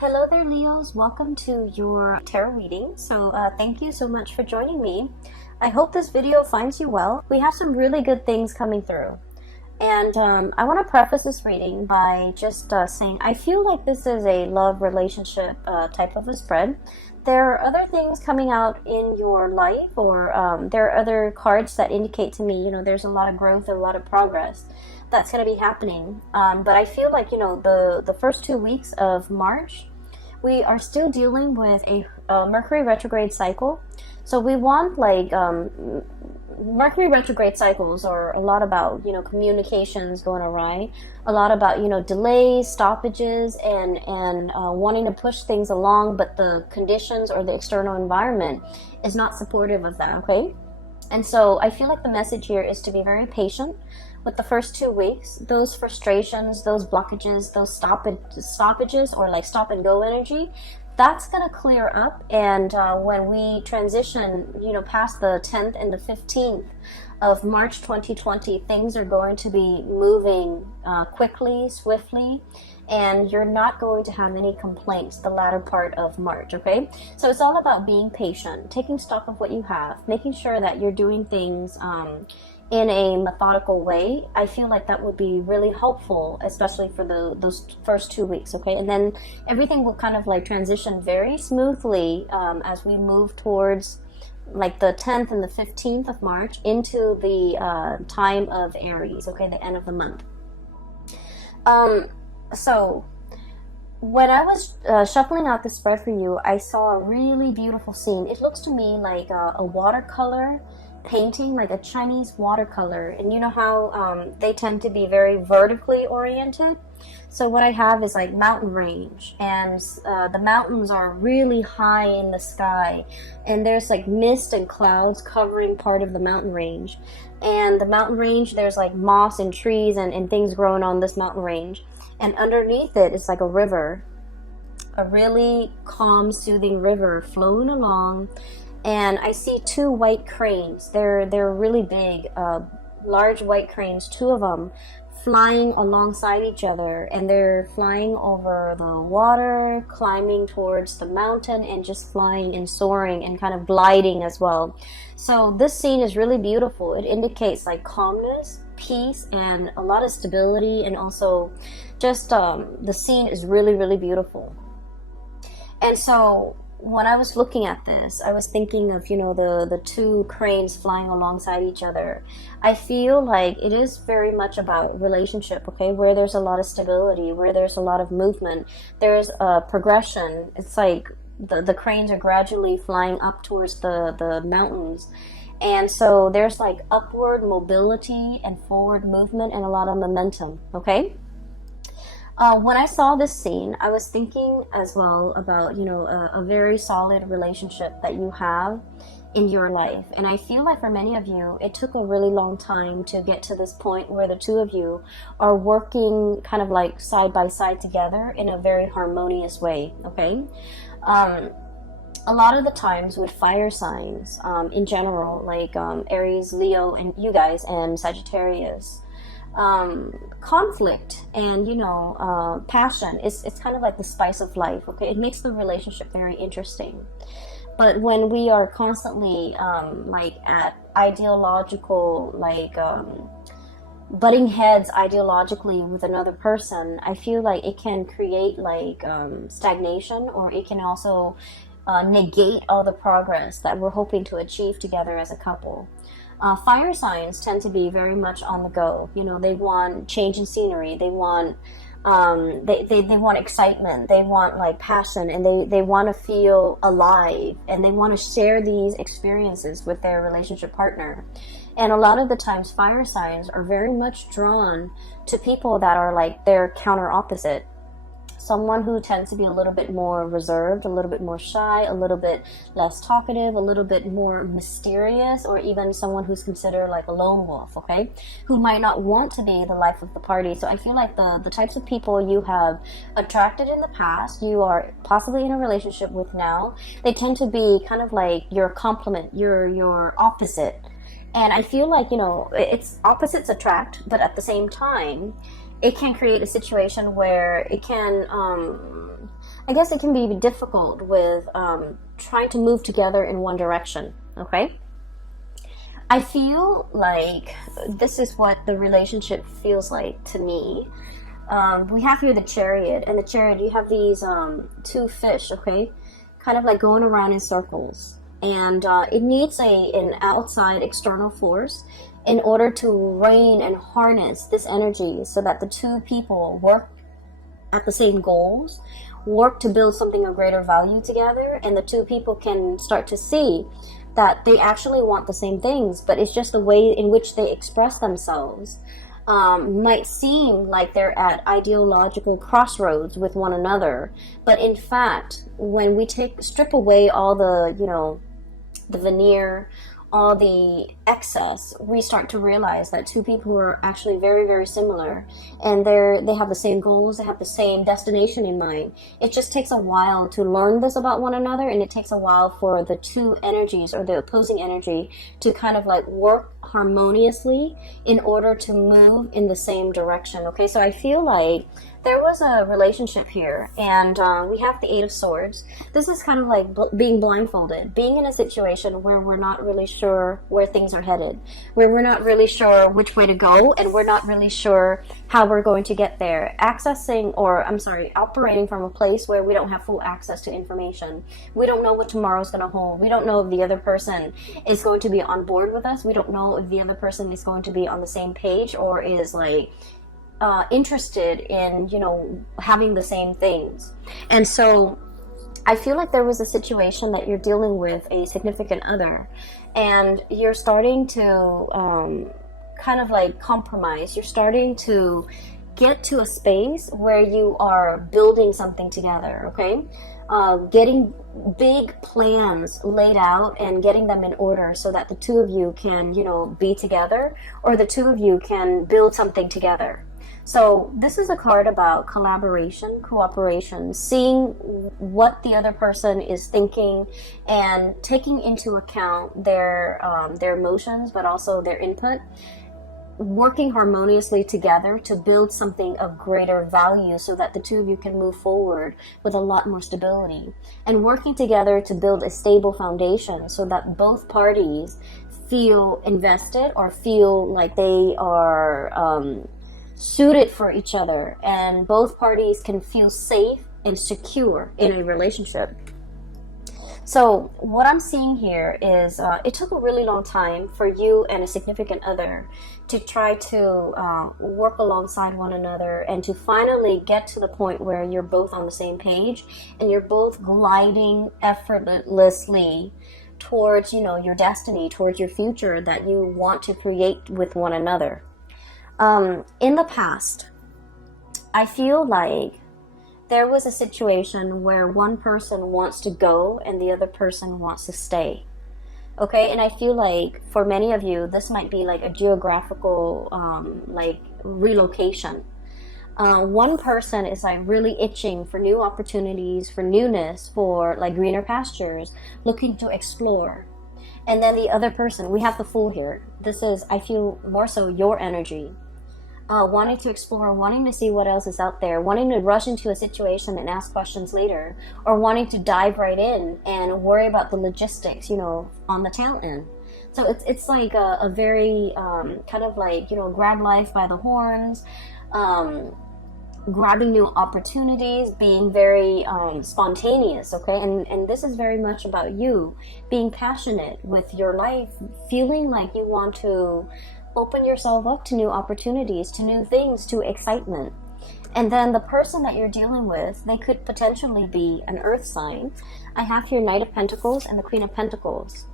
Hello there, Leos. Welcome to your tarot reading. Thank you so much for joining me. I hope this video finds you well. We have some really good things coming through. And I want to preface this reading by just saying I feel like this is a love relationship type of a spread. There are other things coming out in your life, or there are other cards that indicate to me, there's a lot of growth, a lot of progress that's going to be happening. But I feel like, the first 2 weeks of March, we are still dealing with a Mercury retrograde cycle. So we want Mercury retrograde cycles are a lot about, communications going awry, a lot about, delays, stoppages, and wanting to push things along, but the conditions or the external environment is not supportive of that, okay? And so I feel like the message here is to be very patient with the first 2 weeks. Those frustrations, those blockages, those stoppages, or like stop and go energy, that's going to clear up. And when we transition, past the 10th and the 15th of March 2020, things are going to be moving quickly, swiftly, and you're not going to have any complaints the latter part of March, okay? So it's all about being patient, taking stock of what you have, making sure that you're doing things in a methodical way. I feel like that would be really helpful, especially for those first 2 weeks, okay? And then everything will kind of like transition very smoothly as we move towards like the 10th and the 15th of March into the time of Aries, okay, the end of the month. So when I was shuffling out the spread for you, I saw a really beautiful scene. It looks to me like a watercolor painting, like a Chinese watercolor, and you know how they tend to be very vertically oriented. So what I have is like mountain range, and the mountains are really high in the sky, and there's like mist and clouds covering part of the mountain range. And the mountain range, there's like moss and trees and things growing on this mountain range, and underneath it is like a river, a really calm, soothing river flowing along. And I see two white cranes. They're really big, large white cranes, two of them, flying alongside each other, and they're flying over the water, climbing towards the mountain, and just flying and soaring and kind of gliding as well. So this scene is really beautiful. It indicates like calmness, peace, and a lot of stability, and also just the scene is really, really beautiful. And so when I was looking at this, I was thinking of, the two cranes flying alongside each other. I feel like it is very much about relationship, okay, where there's a lot of stability, where there's a lot of movement, there's a progression. It's like the cranes are gradually flying up towards the mountains. And so there's like upward mobility and forward movement and a lot of momentum, okay? When I saw this scene, I was thinking as well about, a very solid relationship that you have in your life. And I feel like for many of you, it took a really long time to get to this point where the two of you are working kind of like side by side together in a very harmonious way, okay? A lot of the times with fire signs, in general, like Aries, Leo, and you guys, and Sagittarius, conflict and passion it's kind of like the spice of life, okay? It makes the relationship very interesting. But when we are constantly like at ideological butting heads ideologically with another person, I feel like it can create like stagnation, or it can also negate all the progress that we're hoping to achieve together as a couple. Fire signs tend to be very much on the go. They want change in scenery. They want they want excitement. They want like passion, and they want to feel alive, and they want to share these experiences with their relationship partner. And a lot of the times, fire signs are very much drawn to people that are like their counter opposite. Someone who tends to be a little bit more reserved, a little bit more shy, a little bit less talkative, a little bit more mysterious, or even someone who's considered like a lone wolf, okay? Who might not want to be the life of the party. So I feel like the types of people you have attracted in the past, you are possibly in a relationship with now, they tend to be kind of like your complement, your opposite. And I feel like, it's opposites attract, but at the same time, it can create a situation where it can, I guess it can be difficult with trying to move together in one direction, okay? I feel like this is what the relationship feels like to me. We have here the Chariot, and the Chariot, you have these two fish, okay? Kind of like going around in circles. And it needs an outside external force in order to rein and harness this energy so that the two people work at the same goals, work to build something of greater value together, and the two people can start to see that they actually want the same things, but it's just the way in which they express themselves might seem like they're at ideological crossroads with one another. But in fact, when we strip away all the, the veneer, all the excess, we start to realize that two people who are actually very, very similar, and they have the same goals, they have the same destination in mind. It just takes a while to learn this about one another, and it takes a while for the two energies or the opposing energy to kind of like work harmoniously in order to move in the same direction. Okay, so I feel like there was a relationship here, and we have the Eight of Swords. This is kind of like being blindfolded, being in a situation where we're not really sure where things are headed, where we're not really sure which way to go, and we're not really sure how we're going to get there. Operating from a place where we don't have full access to information. We don't know what tomorrow's going to hold. We don't know if the other person is going to be on board with us. We don't know if the other person is going to be on the same page or is like interested in, having the same things. And so I feel like there was a situation that you're dealing with a significant other, and you're starting to kind of like compromise. You're starting to get to a space where you are building something together, okay? Getting big plans laid out and getting them in order so that the two of you can, be together, or the two of you can build something together. So this is a card about collaboration, cooperation, seeing what the other person is thinking and taking into account their emotions, but also their input, working harmoniously together to build something of greater value so that the two of you can move forward with a lot more stability, and working together to build a stable foundation so that both parties feel invested or feel like they are suited for each other, and both parties can feel safe and secure in a relationship. So what I'm seeing here is it took a really long time for you and a significant other to try to work alongside one another and to finally get to the point where you're both on the same page and you're both gliding effortlessly towards, your destiny, towards your future that you want to create with one another. In the past, I feel like there was a situation where one person wants to go and the other person wants to stay. Okay, and I feel like for many of you, this might be like a geographical relocation. One person is like really itching for new opportunities, for newness, for like greener pastures, looking to explore. And then the other person, we have the Fool here. This is, I feel, more so your energy. Wanting to explore, wanting to see what else is out there, wanting to rush into a situation and ask questions later, or wanting to dive right in and worry about the logistics, on the tail end. So it's like a very kind of like, grab life by the horns, grabbing new opportunities, being very spontaneous, okay? And this is very much about you being passionate with your life, feeling like you want to open yourself up to new opportunities, to new things, to excitement. And then the person that you're dealing with, they could potentially be an earth sign. I have here Knight of Pentacles and the Queen of Pentacles.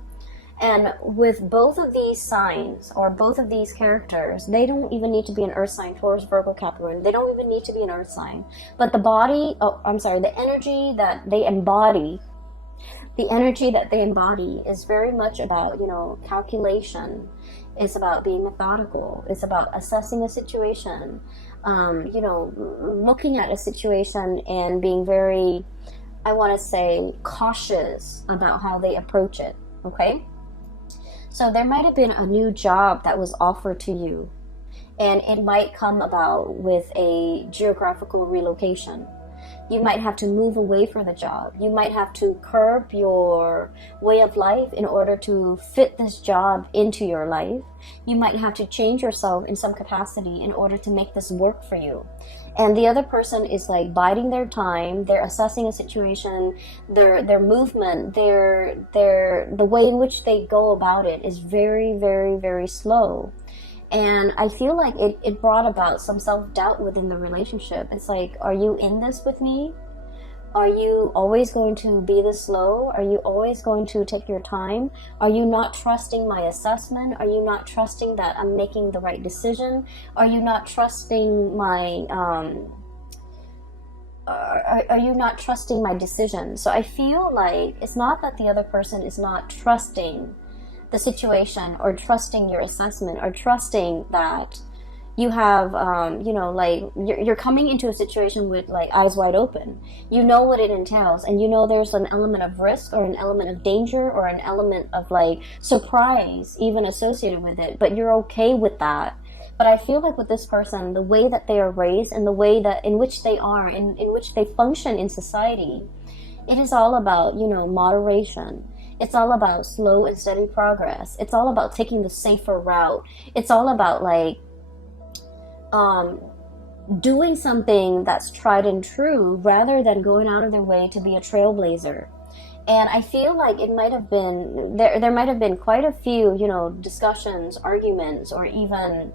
And with both of these signs, or both of these characters, they don't even need to be an earth sign, Taurus, Virgo, Capricorn. They don't even need to be an earth sign. But the energy that they embody, is very much about, calculation. It's about being methodical. It's about assessing a situation, looking at a situation and being very, I want to say, cautious about how they approach it, okay? So there might have been a new job that was offered to you, And it might come about with a geographical relocation. You might have to move away from the job. You might have to curb your way of life in order to fit this job into your life. You might have to change yourself in some capacity in order to make this work for you. And the other person is like biding their time. They're assessing a situation. Their movement, the way in which they go about it is very, very, very slow. And I feel like it brought about some self-doubt within the relationship. It's like, are you in this with me? Are you always going to be this slow? Are you always going to take your time? Are you not trusting my assessment? Are you not trusting that I'm making the right decision? Are you not trusting my are you not trusting my decision? So I feel like it's not that the other person is not trusting the situation or trusting your assessment or trusting that you have like you're coming into a situation with like eyes wide open. You know what it entails, and you know there's an element of risk or an element of danger or an element of like surprise even associated with it, but you're okay with that. But I feel like with this person, the way that they are raised and the way that in which they are, in which they function in society, it is all about moderation. It's all about slow and steady progress. It's all about taking the safer route. It's all about like doing something that's tried and true rather than going out of their way to be a trailblazer. And I feel like it might have been there might have been quite a few discussions, arguments, or even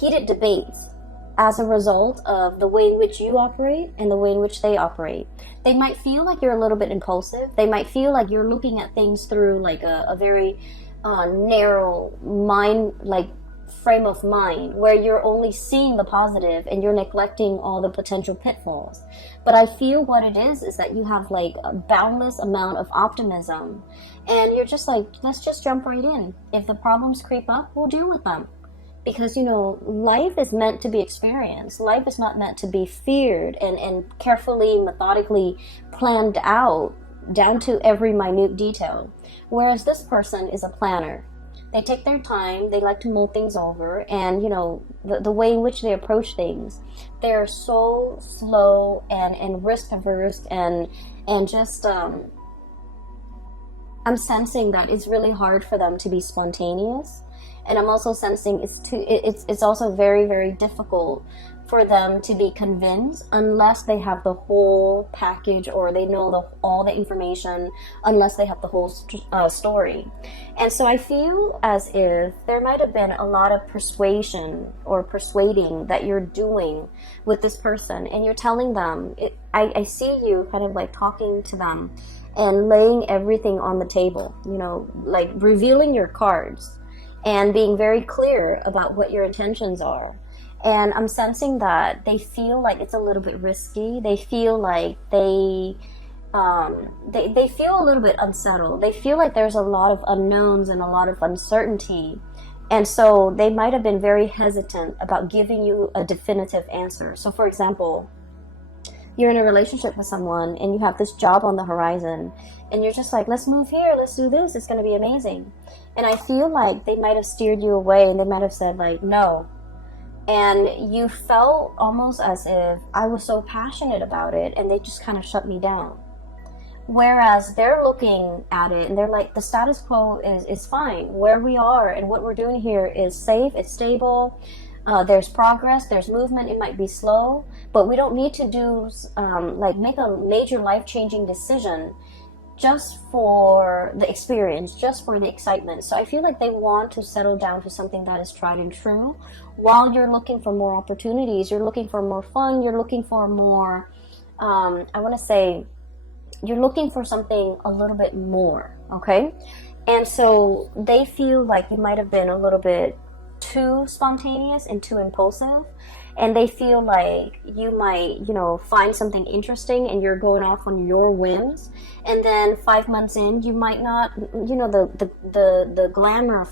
heated debates as a result of the way in which you operate and the way in which they operate. They might feel like you're a little bit impulsive. They might feel like you're looking at things through like a very narrow mind, like frame of mind, where you're only seeing the positive and you're neglecting all the potential pitfalls. But I feel what it is that you have like a boundless amount of optimism, and you're just like, let's just jump right in. If the problems creep up, we'll deal with them. Because, life is meant to be experienced. Life is not meant to be feared and carefully, methodically planned out down to every minute detail. Whereas this person is a planner. They take their time, they like to mull things over, and, the way in which they approach things, they're so slow and risk averse and just, I'm sensing that it's really hard for them to be spontaneous. And I'm also sensing it's also very, very difficult for them to be convinced unless they have the whole package or they know all the information, unless they have the whole story. And so I feel as if there might have been a lot of persuasion or persuading that you're doing with this person, and you're telling them, I see you kind of like talking to them and laying everything on the table, like revealing your cards and being very clear about what your intentions are. And I'm sensing that they feel like it's a little bit risky. They feel like they feel a little bit unsettled. They feel like there's a lot of unknowns and a lot of uncertainty. And so they might have been very hesitant about giving you a definitive answer. So for example, you're in a relationship with someone and you have this job on the horizon and you're just like, let's move here, let's do this, it's going to be amazing. And I feel like they might have steered you away and they might have said like, no. And you felt almost as if I was so passionate about it and they just kind of shut me down. Whereas they're looking at it and they're like, the status quo is fine. Where we are and what we're doing here is safe, it's stable. There's progress, there's movement. It might be slow, but we don't need to do make a major life-changing decision just for the experience, just for the excitement. So I feel like they want to settle down to something that is tried and true, while you're looking for more opportunities, you're looking for more fun, you're looking for more, you're looking for something a little bit more, okay? And so they feel like you might have been a little bit too spontaneous and too impulsive, and they feel like you might find something interesting and you're going off on your whims, and then 5 months in you might not, the glamour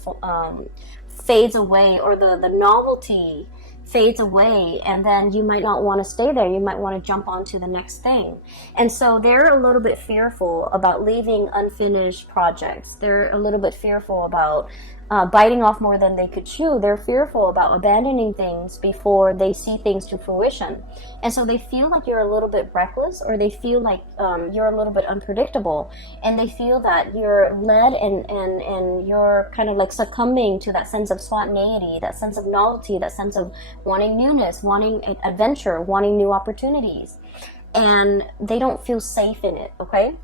fades away, or the novelty fades away, and then you might not want to stay there. You might want to jump on to the next thing. And so they're a little bit fearful about leaving unfinished projects. They're a little bit fearful about biting off more than they could chew. They're fearful about abandoning things before they see things to fruition. And so they feel like you're a little bit reckless, or they feel like you're a little bit unpredictable. And they feel that you're led and you're kind of like succumbing to that sense of spontaneity, that sense of novelty, that sense of wanting newness, wanting adventure, wanting new opportunities. And they don't feel safe in it, okay?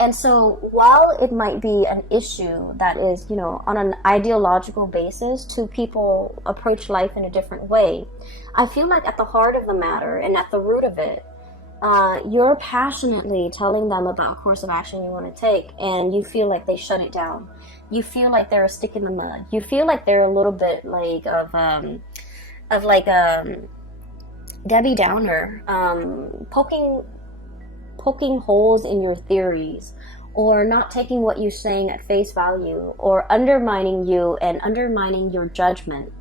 And so while it might be an issue that is, on an ideological basis, two people approach life in a different way, I feel like at the heart of the matter and at the root of it, you're passionately telling them about a course of action you want to take, and you feel like they shut it down. You feel like they're a stick in the mud. You feel like they're a little bit like Debbie Downer, poking holes in your theories, or not taking what you're saying at face value, or undermining you and undermining your judgment.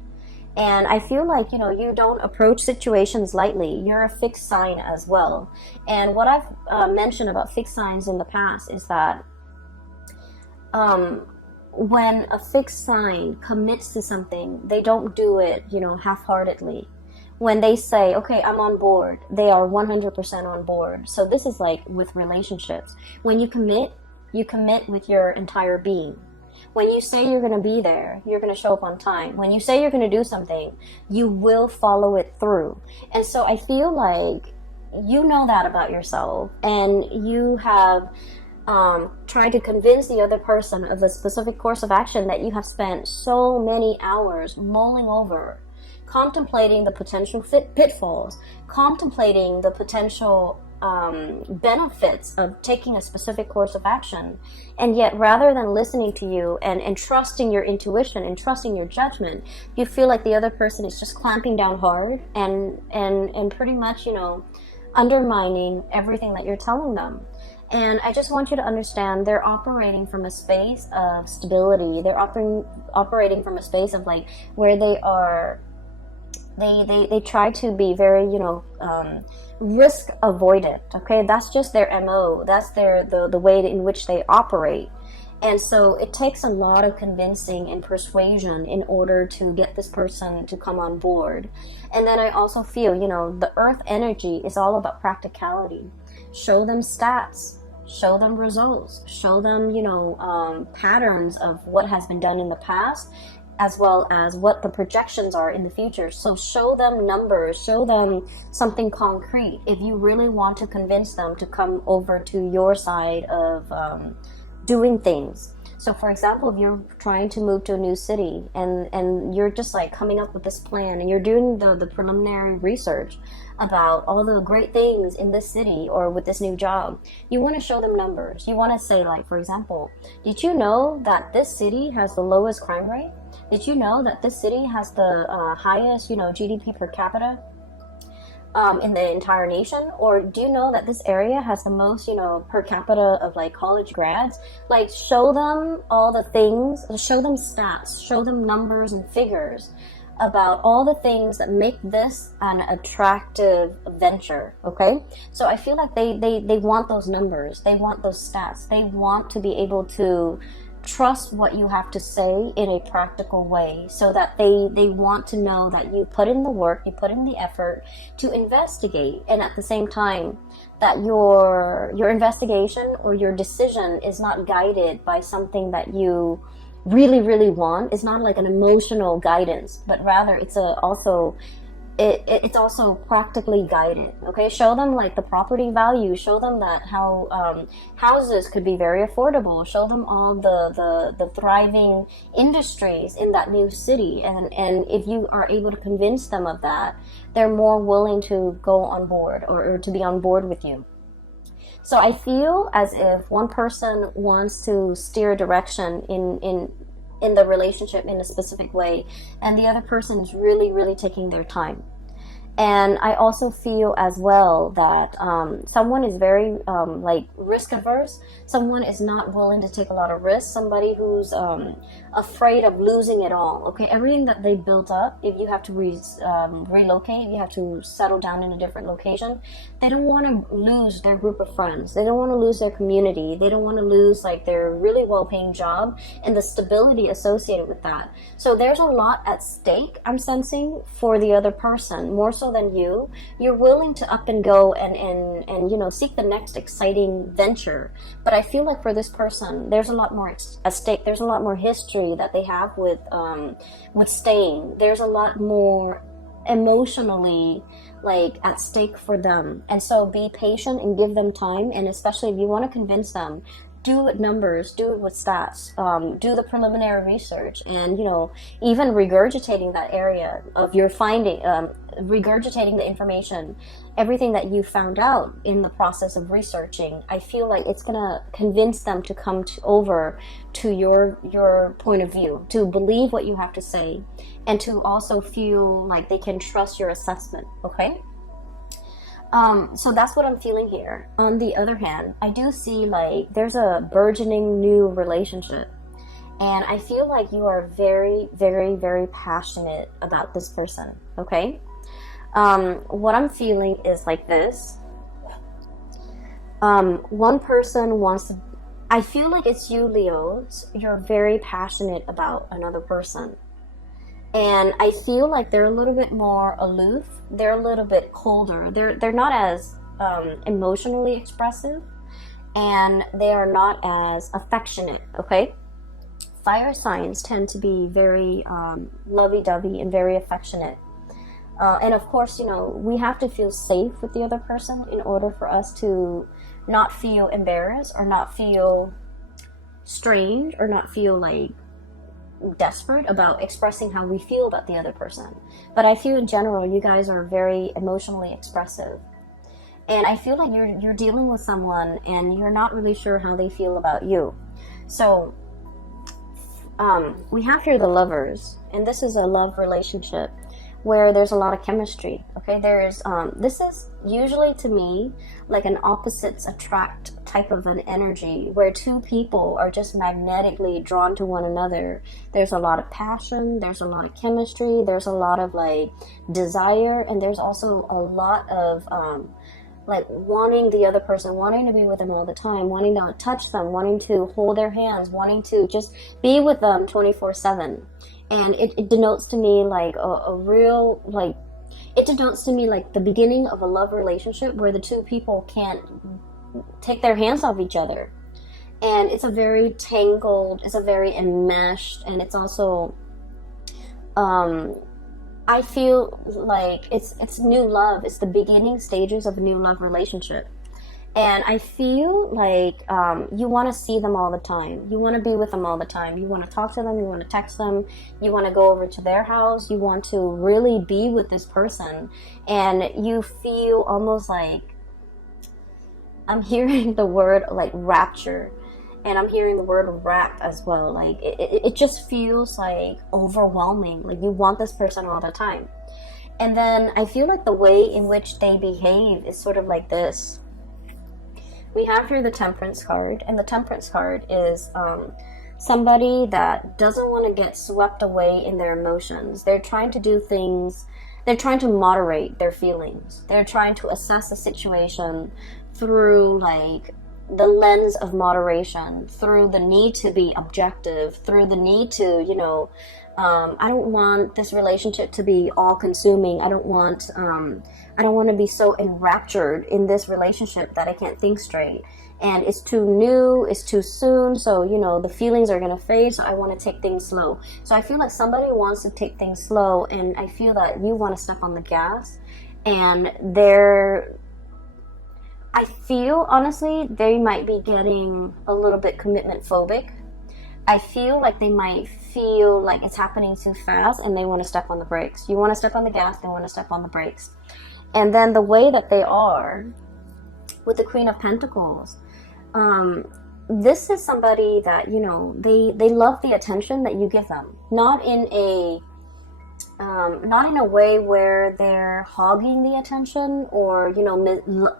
And I feel like, you don't approach situations lightly. You're a fixed sign as well. And what I've mentioned about fixed signs in the past is that when a fixed sign commits to something, they don't do it, half-heartedly. When they say, okay, I'm on board, they are 100% on board. So this is like with relationships. When you commit with your entire being. When you say you're going to be there, you're going to show up on time. When you say you're going to do something, you will follow it through. And so I feel like you know that about yourself, and you have tried to convince the other person of a specific course of action that you have spent so many hours mulling over, contemplating the potential pitfalls, contemplating the potential benefits of taking a specific course of action. And yet, rather than listening to you and trusting your intuition and trusting your judgment, you feel like the other person is just clamping down hard and pretty much, undermining everything that you're telling them. And I just want you to understand, they're operating from a space of stability. They're operating from a space of like where they are. They try to be very, risk avoidant. Okay, that's just their MO. That's the way in which they operate. And so it takes a lot of convincing and persuasion in order to get this person to come on board. And then I also feel, the earth energy is all about practicality. Show them stats, show them results, show them, patterns of what has been done in the past, as well as what the projections are in the future. So show them numbers, show them something concrete if you really want to convince them to come over to your side of doing things. So for example, if you're trying to move to a new city and you're just like coming up with this plan and you're doing the preliminary research about all the great things in this city or with this new job, you want to show them numbers. You want to say, like, for example, did you know that this city has the lowest crime rate? Did you know that this city has the highest, GDP per capita in the entire nation? Or do you know that this area has the most, per capita of like college grads? Like, show them all the things, show them stats, show them numbers and figures about all the things that make this an attractive venture, okay? So I feel like they want those numbers, they want those stats, they want to be able to trust what you have to say in a practical way, so that they want to know that you put in the work, you put in the effort to investigate, and at the same time that your investigation or your decision is not guided by something that you really want. It's not like an emotional guidance, but rather it's also practically guided. Okay, show them like the property value, show them that how houses could be very affordable, show them all the thriving industries in that new city, and if you are able to convince them of that, they're more willing to go on board or to be on board with you. So I feel as if one person wants to steer a direction in the relationship in a specific way, and the other person is really taking their time. And I also feel as well that someone is very like risk averse. Someone is not willing to take a lot of risks. Somebody who's afraid of losing it all. Okay, everything that they built up, if you have to relocate, you have to settle down in a different location, they don't want to lose their group of friends. They don't want to lose their community. They don't want to lose like their really well-paying job and the stability associated with that. So there's a lot at stake, I'm sensing, for the other person, more so than you. You're willing to up and go and you know, seek the next exciting venture. But I feel like for this person, there's a lot more at stake. There's a lot more history that they have with staying. There's a lot more emotionally like at stake for them. And so be patient and give them time. And especially if you want to convince them, do it with numbers, do it with stats, do the preliminary research, and, you know, even regurgitating that area of your finding, regurgitating the information, everything that you found out in the process of researching. I feel like it's gonna convince them to come over to your point of view, to believe what you have to say, and to also feel like they can trust your assessment. Okay. So that's what I'm feeling here. On the other hand, I do see like there's a burgeoning new relationship, and I feel like you are very, very, very passionate about this person. Okay. What I'm feeling is like this. One person wants to, I feel like it's you, Leos. You're very passionate about another person. And I feel like they're a little bit more aloof. They're a little bit colder. They're not as emotionally expressive, and they are not as affectionate. Okay, fire signs tend to be very lovey-dovey and very affectionate. And of course, you know, we have to feel safe with the other person in order for us to not feel embarrassed or not feel strange or not feel like desperate about expressing how we feel about the other person. But I feel in general you guys are very emotionally expressive, and I feel like you're dealing with someone and you're not really sure how they feel about you. So we have here the Lovers, and this is a love relationship where there's a lot of chemistry. Okay, there's this is usually to me like an opposites attract type of an energy where two people are just magnetically drawn to one another. There's a lot of passion, there's a lot of chemistry, there's a lot of like desire, and there's also a lot of like wanting the other person, wanting to be with them all the time, wanting to touch them, wanting to hold their hands, wanting to just be with them 24/7. And it denotes to me like a real, like, it denotes to me like the beginning of a love relationship where the two people can't take their hands off each other. And it's a very tangled, it's a very enmeshed, and it's also, I feel like it's new love. It's the beginning stages of a new love relationship. And I feel like you want to see them all the time. You want to be with them all the time. You want to talk to them. You want to text them. You want to go over to their house. You want to really be with this person. And you feel almost like, I'm hearing the word like rapture. And I'm hearing the word wrap as well. Like it just feels like overwhelming. Like you want this person all the time. And then I feel like the way in which they behave is sort of like this. We have here the Temperance card, and the Temperance card is somebody that doesn't want to get swept away in their emotions. They're trying to do things, they're trying to moderate their feelings. They're trying to assess the situation through like the lens of moderation, through the need to be objective, through the need to, you know, I don't want this relationship to be all consuming. I don't want to be so enraptured in this relationship that I can't think straight. And it's too new, it's too soon, so, you know, the feelings are going to fade, so I want to take things slow. So I feel like somebody wants to take things slow, and I feel that you want to step on the gas. And I feel, honestly, they might be getting a little bit commitment phobic. I feel like they might feel like it's happening too fast and they want to step on the brakes. You want to step on the gas, they want to step on the brakes. And then the way that they are with the Queen of Pentacles, this is somebody that, you know, they love the attention that you give them. Not in a not in a way where they're hogging the attention, or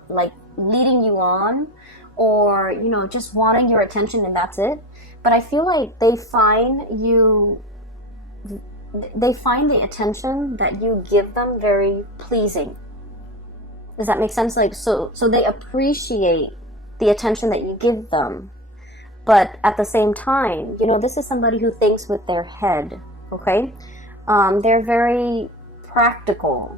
like leading you on, or just wanting your attention and that's it. But I feel like they find the attention that you give them very pleasing. Does that make sense? Like, so they appreciate the attention that you give them, but at the same time, this is somebody who thinks with their head. Okay. They're very practical.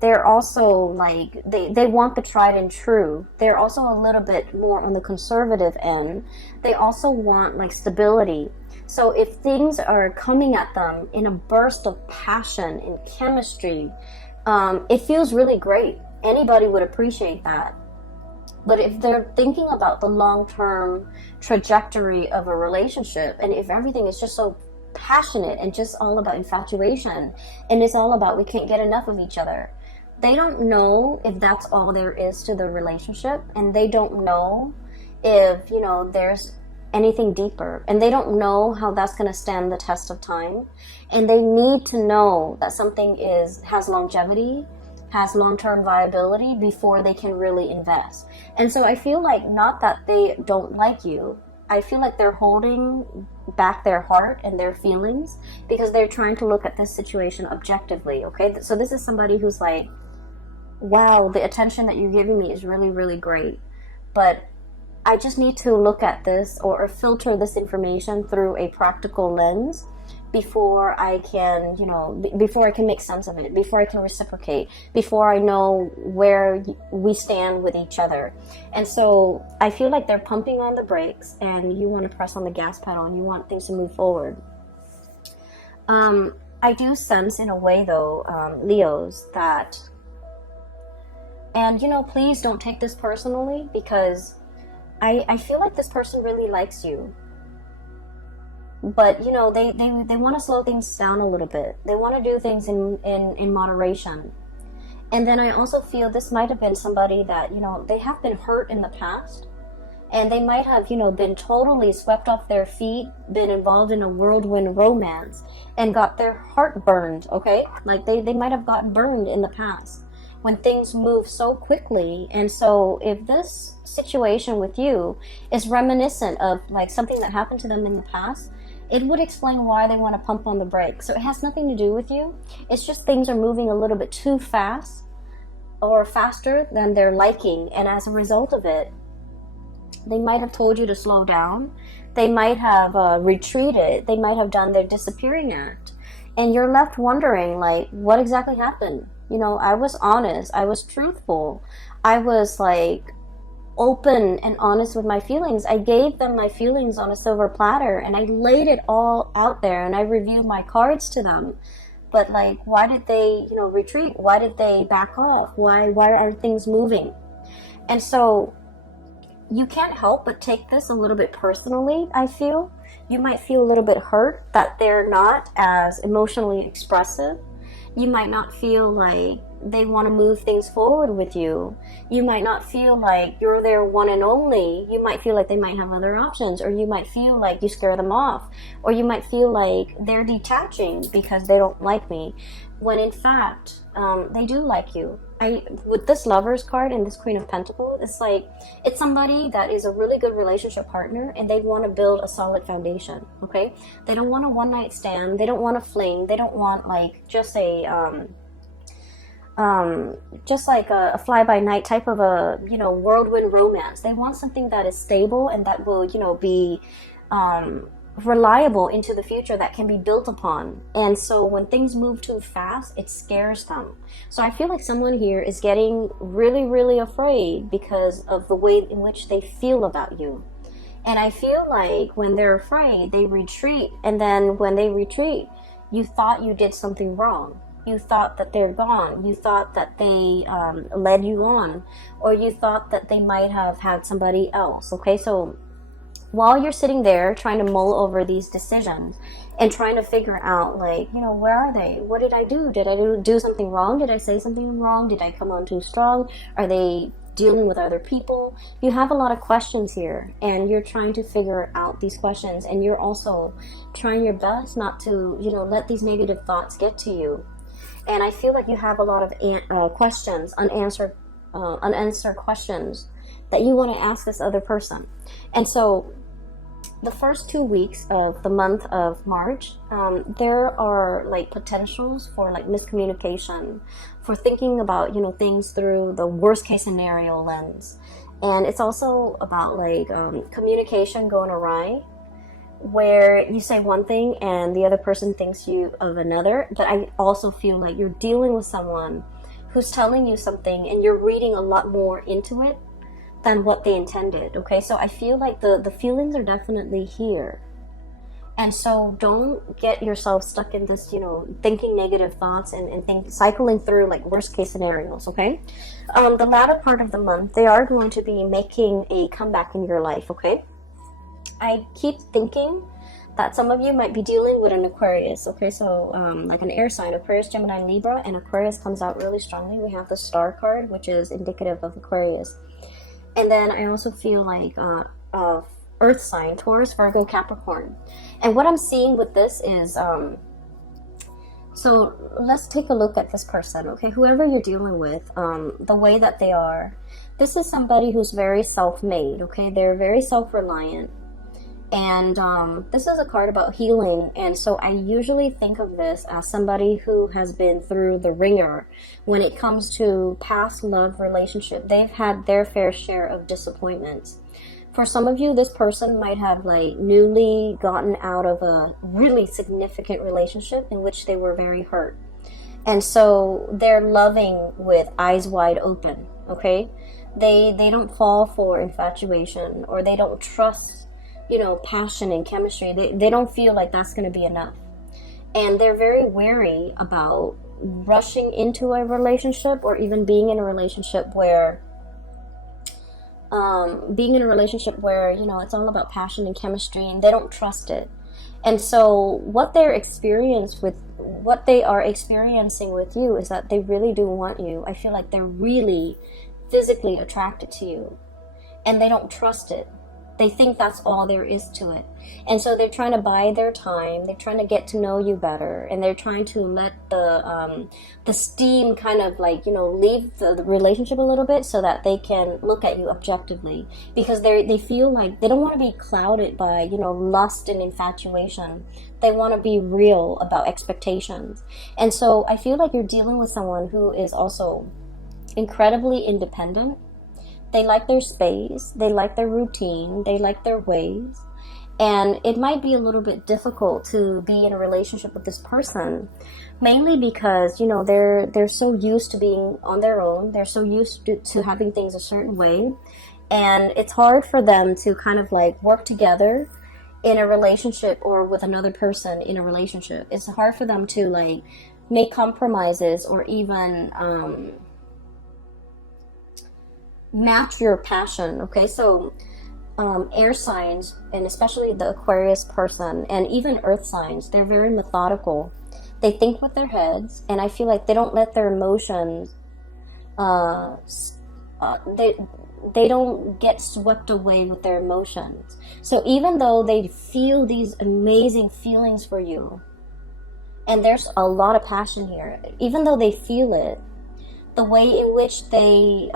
They're also like, they want the tried and true. They're also a little bit more on the conservative end. They also want like stability. So if things are coming at them in a burst of passion and chemistry, it feels really great. Anybody would appreciate that. But if they're thinking about the long-term trajectory of a relationship, and if everything is just so passionate and just all about infatuation, and it's all about we can't get enough of each other, they don't know if that's all there is to the relationship, and they don't know if there's anything deeper, and they don't know how that's going to stand the test of time. And they need to know that something has longevity, has long-term viability before they can really invest. And so I feel like, not that they don't like you, I feel like they're holding back their heart and their feelings because they're trying to look at this situation objectively. Okay, so this is somebody who's like, wow, the attention that you're giving me is really, really great, but I just need to look at this or filter this information through a practical lens before I can, before I can make sense of it, before I can reciprocate, before I know where we stand with each other. And so I feel like they're pumping on the brakes, and you want to press on the gas pedal, and you want things to move forward. I do sense in a way, though, Leos, that, and please don't take this personally, because I feel like this person really likes you. But they want to slow things down a little bit. They want to do things in moderation. And then I also feel this might have been somebody that they have been hurt in the past, and they might have been totally swept off their feet, been involved in a whirlwind romance, and got their heart burned. Okay, like they might have gotten burned in the past when things move so quickly. And so if this situation with you is reminiscent of like something that happened to them in the past, it would explain why they want to pump on the brakes. So it has nothing to do with you. It's just things are moving a little bit too fast, or faster than they're liking. And as a result of it, they might have told you to slow down. They might have retreated. They might have done their disappearing act. And you're left wondering, like, what exactly happened? I was honest. I was truthful. I was like open and honest with my feelings. I gave them my feelings on a silver platter, and I laid it all out there, and I reviewed my cards to them. But like, why did they retreat? Why did they back off? Why aren't things moving? And so you can't help but take this a little bit personally. I feel you might feel a little bit hurt that they're not as emotionally expressive. You might not feel like they want to move things forward with you. You might not feel like you're their one and only. You might feel like they might have other options, or you might feel like you scare them off, or you might feel like they're detaching because they don't like me, when in fact they do like you. With this Lovers card and this Queen of Pentacles, it's somebody that is a really good relationship partner, and they want to build a solid foundation. Okay, they don't want a one-night stand. They don't want a fling. They don't want like just a fly-by-night type of a whirlwind romance. They want something that is stable and that will be reliable into the future, that can be built upon. And so when things move too fast, it scares them. So I feel like someone here is getting really, really afraid because of the way in which they feel about you. And I feel like when they're afraid, they retreat. And then when they retreat, you thought you did something wrong. You thought that they're gone. You thought that they led you on, or you thought that they might have had somebody else. Okay, so while you're sitting there trying to mull over these decisions and trying to figure out, like, where are they? What did I do? Did I do something wrong? Did I say something wrong? Did I come on too strong? Are they dealing with other people? You have a lot of questions here, and you're trying to figure out these questions, and you're also trying your best not to, let these negative thoughts get to you. And I feel like you have a lot of questions, unanswered questions that you want to ask this other person. And so the first 2 weeks of the month of March, there are like potentials for like miscommunication, for thinking about, you know, things through the worst case scenario lens. And it's also about like communication going awry, where you say one thing and the other person thinks you of another. But I also feel like you're dealing with someone who's telling you something and you're reading a lot more into it than what they intended. Okay, so I feel like the feelings are definitely here. And so don't get yourself stuck in this, you know, thinking negative thoughts and cycling through like worst case scenarios. Okay, the latter part of the month, they are going to be making a comeback in your life. Okay, I keep thinking that some of you might be dealing with an Aquarius. Okay, so like an air sign, Aquarius, Gemini, Libra, and Aquarius comes out really strongly. We have the star card, which is indicative of Aquarius. And then I also feel like earth sign, Taurus, Virgo, Capricorn. And what I'm seeing with this is, so let's take a look at this person, okay? Whoever you're dealing with, the way that they are, this is somebody who's very self-made, okay? They're very self-reliant. And this is a card about healing. And so I usually think of this as somebody who has been through the ringer when it comes to past love relationship. They've had their fair share of disappointments. For some of you, this person might have like newly gotten out of a really significant relationship in which they were very hurt. And so they're loving with eyes wide open, okay? They don't fall for infatuation, or they don't trust, you know, passion and chemistry. They don't feel like that's going to be enough. And they're very wary about rushing into a relationship, or even being in a relationship where you know, it's all about passion and chemistry, and they don't trust it. And so what they are experiencing with you is that they really do want you. I feel like they're really physically attracted to you, and they don't trust it. They think that's all there is to it. And so they're trying to buy their time. They're trying to get to know you better. And they're trying to let the steam kind of like, you know, leave the relationship a little bit so that they can look at you objectively. Because they feel like they don't want to be clouded by, you know, lust and infatuation. They want to be real about expectations. And so I feel like you're dealing with someone who is also incredibly independent. They like their space, they like their routine, they like their ways. And it might be a little bit difficult to be in a relationship with this person, mainly because, you know, they're so used to being on their own. They're so used to having things a certain way. And it's hard for them to kind of like work together in a relationship, or with another person in a relationship. It's hard for them to like make compromises, or even match your passion. Okay, so air signs, and especially the Aquarius person, and even earth signs, they're very methodical. They think with their heads, and I feel like they don't let their emotions they don't get swept away with their emotions. So even though they feel these amazing feelings for you, and there's a lot of passion here, even though they feel it, the way in which they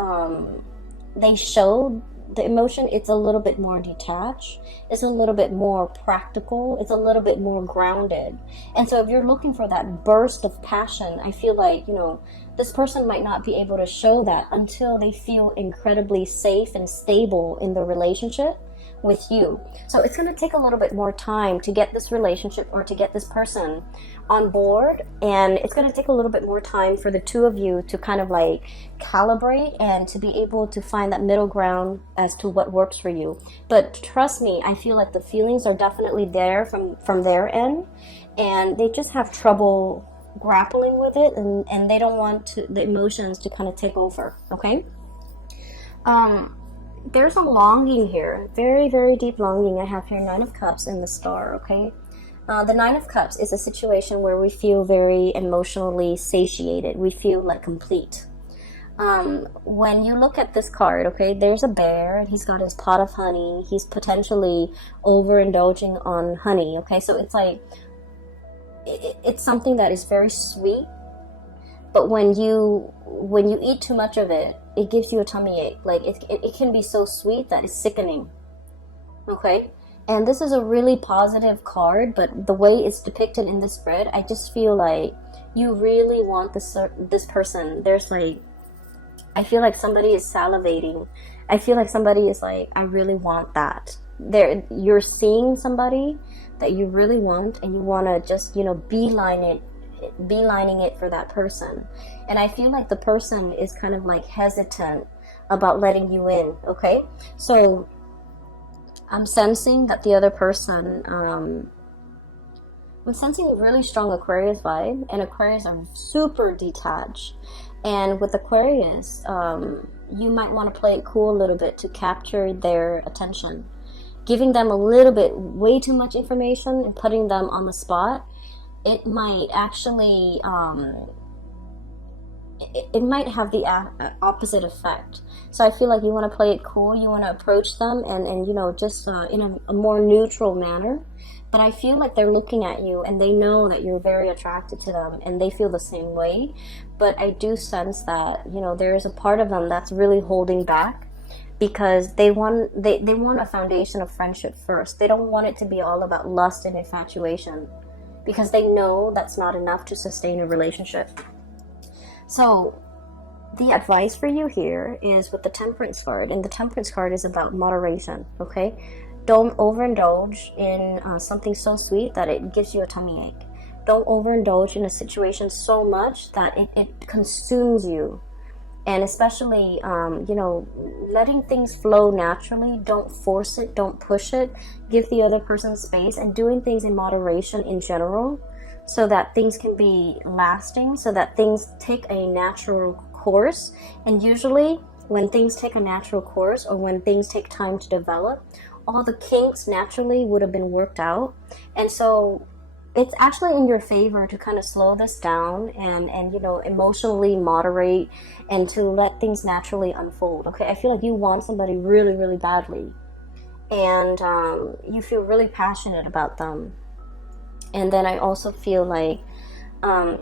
show the emotion, it's a little bit more detached, it's a little bit more practical, it's a little bit more grounded. And so if you're looking for that burst of passion, I feel like, you know, this person might not be able to show that until they feel incredibly safe and stable in the relationship with you. So it's going to take a little bit more time to get this relationship, or to get this person on board, and it's going to take a little bit more time for the two of you to kind of like calibrate and to be able to find that middle ground as to what works for you. But trust me, I feel like the feelings are definitely there from their end, and they just have trouble grappling with it, and they don't want the emotions to kind of take over. Okay, there's a longing here, very, very deep longing. I have here Nine of Cups and the Star. Okay, the Nine of Cups is a situation where we feel very emotionally satiated. We feel like complete. When you look at this card, okay, there's a bear, and he's got his pot of honey. He's potentially overindulging on honey. Okay, so it's like it's something that is very sweet, but when you eat too much of it, it gives you a tummy ache. Like it can be so sweet that it's sickening. Okay, and this is a really positive card, but the way it's depicted in this spread, I just feel like you really want this person. There's like, I feel like somebody is salivating. I feel like somebody is like, I really want that. You're seeing somebody that you really want, and you want to just, beelining it for that person. And I feel like the person is kind of like hesitant about letting you in. Okay, so I'm sensing that the other person, I'm sensing a really strong Aquarius vibe, and Aquarius are super detached. And with Aquarius, you might want to play it cool a little bit to capture their attention. Giving them a little bit, way too much information and putting them on the spot, it might actually, it might have the opposite effect. So I feel like you want to play it cool, you want to approach them and just in a more neutral manner. But I feel like they're looking at you and they know that you're very attracted to them and they feel the same way. But I do sense that, there is a part of them that's really holding back because they want a foundation of friendship first. They don't want it to be all about lust and infatuation because they know that's not enough to sustain a relationship. So the advice for you here is with the Temperance card, and the Temperance card is about moderation, okay? Don't overindulge in something so sweet that it gives you a tummy ache. Don't overindulge in a situation so much that it consumes you. And especially, letting things flow naturally. Don't force it. Don't push it. Give the other person space, and doing things in moderation in general so that things can be lasting, so that things take a natural course. And usually when things take a natural course or when things take time to develop, all the kinks naturally would have been worked out. And so it's actually in your favor to kind of slow this down and emotionally moderate and to let things naturally unfold. Okay, I feel like you want somebody really, really badly, and you feel really passionate about them. And then I also feel like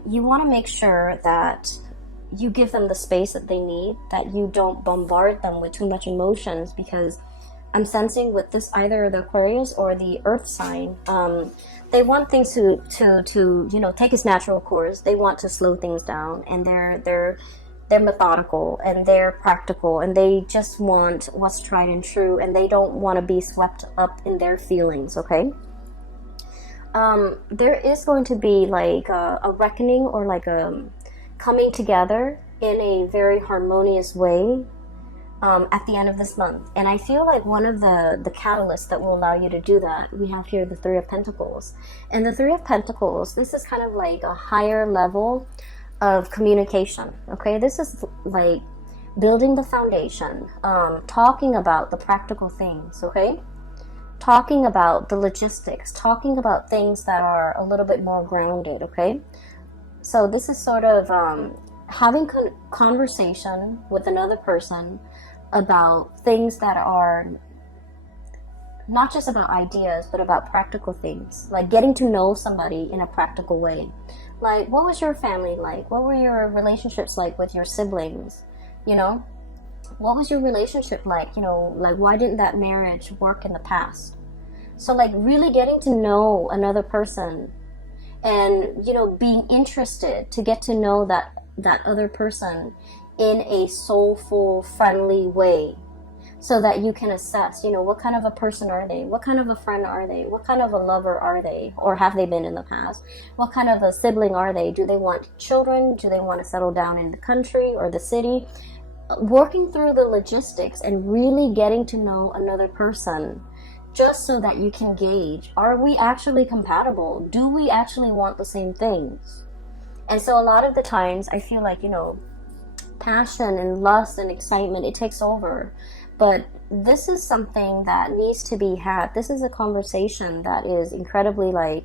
you want to make sure that you give them the space that they need, that you don't bombard them with too much emotions, because I'm sensing with this, either the Aquarius or the Earth sign, they want things to take its natural course. They want to slow things down, and they're methodical and they're practical, and they just want what's tried and true, and they don't want to be swept up in their feelings. Okay. There is going to be like a reckoning, or like a coming together in a very harmonious way at the end of this month. And I feel like one of the catalysts that will allow you to do that, we have here the Three of Pentacles. And the Three of Pentacles, this is kind of like a higher level of communication. Okay, this is like building the foundation, talking about the practical things. Okay, talking about the logistics, talking about things that are a little bit more grounded. Okay, so this is sort of having conversation with another person about things that are not just about ideas, but about practical things, like getting to know somebody in a practical way. Like, what was your family like? What were your relationships like with your siblings? What was your relationship like? Like, why didn't that marriage work in the past? So like really getting to know another person, and being interested to get to know that other person in a soulful, friendly way, so that you can assess, what kind of a person are they? What kind of a friend are they? What kind of a lover are they? Or have they been in the past? What kind of a sibling are they? Do they want children? Do they want to settle down in the country or the city? Working through the logistics and really getting to know another person, just so that you can gauge, are we actually compatible? Do we actually want the same things? And so a lot of the times I feel like, passion and lust and excitement, it takes over. But this is something that needs to be had. This is a conversation that is incredibly like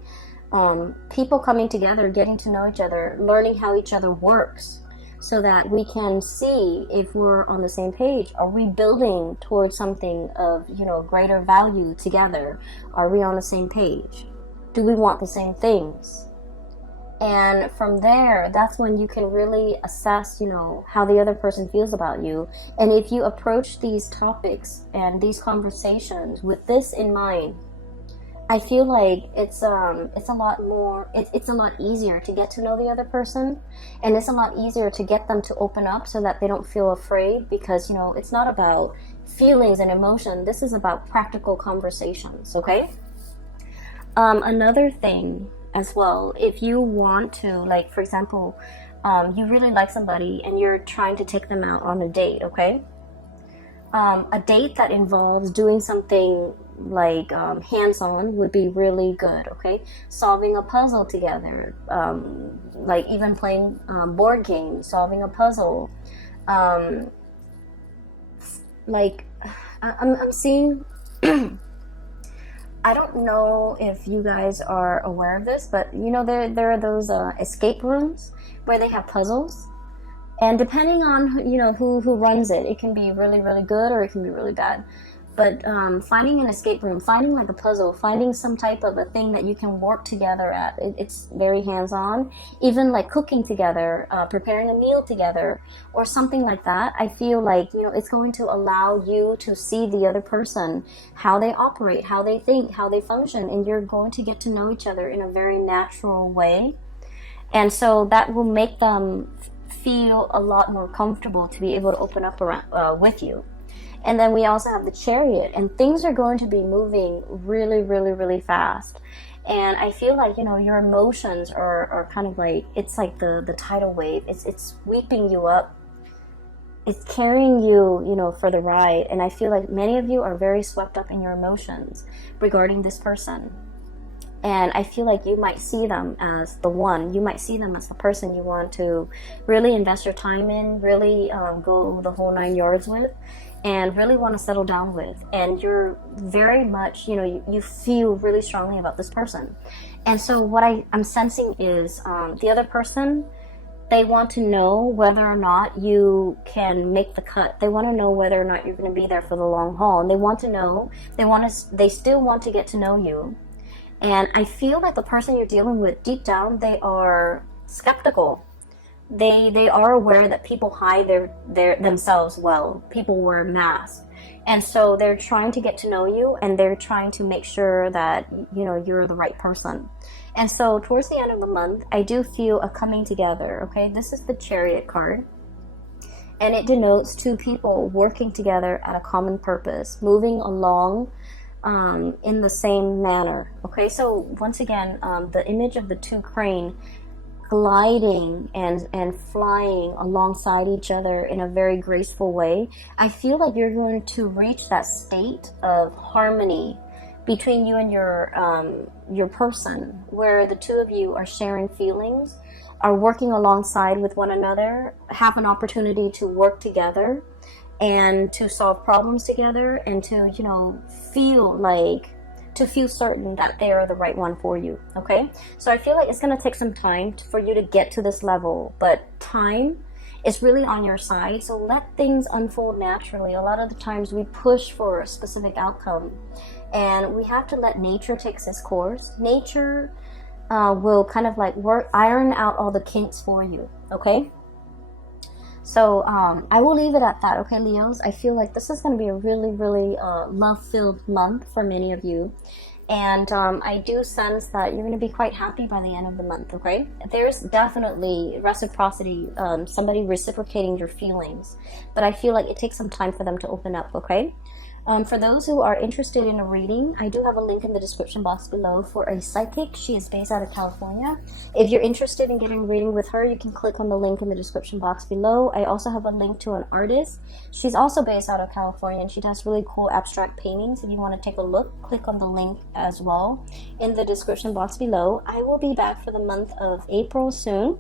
people coming together, getting to know each other, learning how each other works, so that we can see if we're on the same page. Are we building towards something of, greater value together? Are we on the same page? Do we want the same things? And from there, that's when you can really assess, you know, how the other person feels about you. And if you approach these topics and these conversations with this in mind, I feel like it's a lot more, it's a lot easier to get to know the other person, and it's a lot easier to get them to open up so that they don't feel afraid, because, you know, it's not about feelings and emotion. This is about practical conversations, okay? Another thing as well, if you want to, like, for example, you really like somebody and you're trying to take them out on a date, okay? A date that involves doing something like hands-on would be really good, okay? Solving a puzzle together, like even playing board games, solving a puzzle. Like, I'm seeing... I don't know if you guys are aware of this, but you know, there are those escape rooms where they have puzzles, and depending on, you know, who runs it, it can be really, really good or it can be really bad. But finding an escape room, finding like a puzzle, finding some type of a thing that you can work together at, it's very hands-on. Even like cooking together, preparing a meal together, or something like that. I feel like, you know, it's going to allow you to see the other person, how they operate, how they think, how they function, and you're going to get to know each other in a very natural way. And so that will make them feel a lot more comfortable to be able to open up around, with you. And then we also have the Chariot, and things are going to be moving really, really, really fast. And I feel like, you know, your emotions are kind of like, it's like the tidal wave. It's sweeping you up. It's carrying you, you know, for the ride. And I feel like many of you are very swept up in your emotions regarding this person. And I feel like you might see them as the one. You might see them as the person you want to really invest your time in, really go the whole 9 yards with, and really want to settle down with. And you're very much, you know, you feel really strongly about this person. And so what I'm sensing is the other person, they want to know whether or not you can make the cut. They want to know whether or not you're going to be there for the long haul. And they want to know, they still want to get to know you. And I feel like the person you're dealing with, deep down, they are skeptical. They are aware that people hide their themselves well. People wear masks. And so they're trying to get to know you, and they're trying to make sure that, you know, you're the right person. And so towards the end of the month, I do feel a coming together, okay? This is the Chariot card. And it denotes two people working together at a common purpose, moving along in the same manner. Okay, so once again, the image of the two crane gliding and flying alongside each other in a very graceful way. I feel like you're going to reach that state of harmony between you and your person, where the two of you are sharing feelings, are working alongside with one another, have an opportunity to work together and to solve problems together, and to, you know, feel certain that they are the right one for you, okay? So I feel like it's going to take some time for you to get to this level, but time is really on your side, so let things unfold naturally. A lot of the times we push for a specific outcome, and we have to let nature take its course. Nature will kind of like iron out all the kinks for you, okay? So I will leave it at that, okay, Leos? I feel like this is going to be a really, really love-filled month for many of you. And I do sense that you're going to be quite happy by the end of the month, okay? There's definitely reciprocity, somebody reciprocating your feelings. But I feel like it takes some time for them to open up, okay? For those who are interested in a reading, I do have a link in the description box below for a psychic. She is based out of California. If you're interested in getting a reading with her, you can click on the link in the description box below. I also have a link to an artist. She's also based out of California, and she does really cool abstract paintings. If you want to take a look, click on the link as well in the description box below. I will be back for the month of April soon.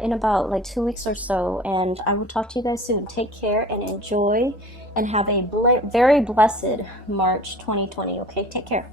In about like 2 weeks or so, and I will talk to you guys soon. Take care and enjoy, and have a very blessed March 2020. Okay, take care.